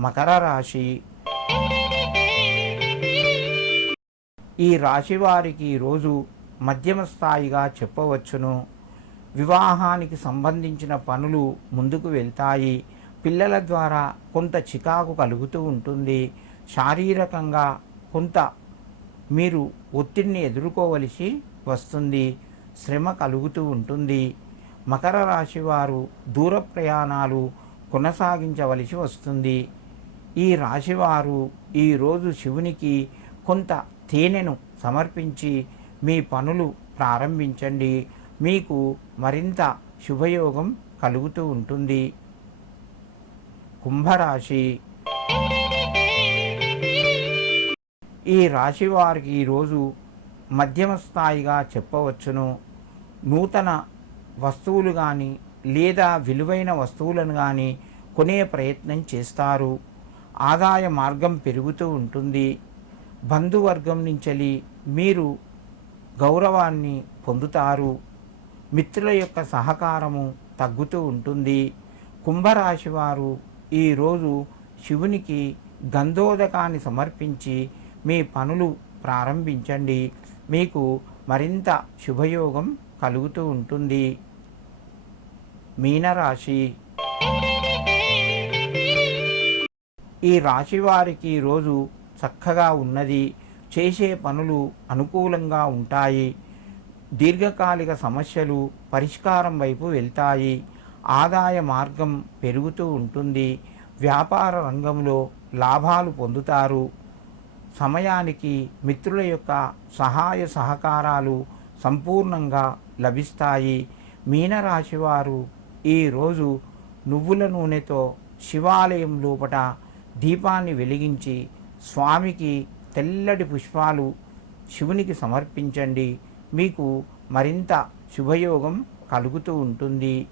మకర రాశి. ఈ రాశి వారికి ఈరోజు మధ్యమ స్థాయిగా చెప్పవచ్చును. వివాహానికి సంబంధించిన పనులు ముందుకు వెళ్తాయి. పిల్లల ద్వారా కొంత చికాకు కలుగుతూ ఉంటుంది. శారీరకంగా కొంత మీరు ఒత్తిడిని ఎదుర్కోవలసి వస్తుంది. శ్రమ కలుగుతూ ఉంటుంది. మకర రాశి వారు దూర ప్రయాణాలు కొనసాగించవలసి వస్తుంది. ఈ రాశివారు ఈరోజు శివునికి కొంత తేనెను సమర్పించి మీ పనులు ప్రారంభించండి. మీకు మరింత శుభయోగం కలుగుతూ ఉంటుంది. కుంభరాశి. ఈ రాశి వారికి ఈరోజు మధ్యమ స్థాయిగా చెప్పవచ్చును. నూతన వస్తువులు కానీ లేదా విలువైన వస్తువులను కానీ కొనే ప్రయత్నం చేస్తారు. ఆదాయ మార్గం పెరుగుతూ ఉంటుంది. బంధువర్గం నుంచి మీరు గౌరవాన్ని పొందుతారు. మిత్రుల యొక్క సహకారము తగ్గుతూ ఉంటుంది. కుంభరాశి వారు ఈరోజు శివునికి గంధోదకాన్ని సమర్పించి మీ పనులు ప్రారంభించండి. మీకు మరింత శుభయోగం కలుగుతూ ఉంటుంది. మీనరాశి. ఈ రాశి వారికి ఈరోజు చక్కగా ఉన్నది. చేసే పనులు అనుకూలంగా ఉంటాయి. దీర్ఘకాలిక సమస్యలు పరిష్కారం వైపు వెళ్తాయి. ఆదాయ మార్గం పెరుగుతూ ఉంటుంది. వ్యాపార రంగంలో లాభాలు పొందుతారు. సమయానికి మిత్రుల యొక్క సహాయ సహకారాలు సంపూర్ణంగా లభిస్తాయి. మీనరాశి వారు ఈరోజు నువ్వుల నూనెతో శివాలయం లోపట దీపాన్ని వెలిగించి స్వామికి తెల్లటి పుష్పాలు శివునికి సమర్పించండి. మీకు మరింత శుభయోగం కలుగుతూ ఉంటుంది.